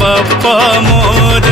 गणपती बाप्पा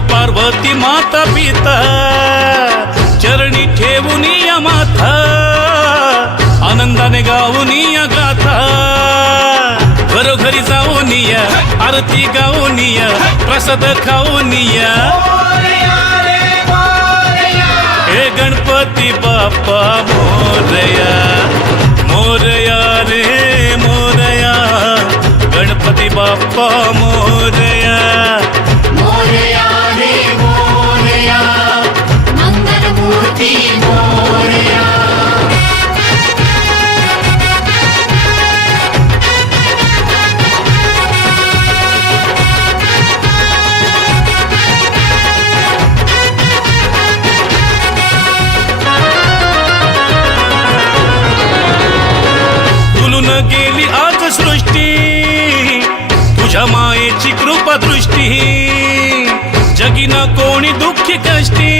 पार्वती माता पिता, चरणी ठेवून या माथा आनंदाने गाऊन या गाथा घरोघरी जाऊन या, आरती गाऊन या, प्रसाद खाऊन या. हे गणपती बाप्पा, मोरया मोरया रे, मोरया, गणपती बाप्पा, मोरया. फुलून गेली आज सृष्टी. तुझ्या मायेची कृपा दृष्टी जगीना कोणी दुःखी कष्टी.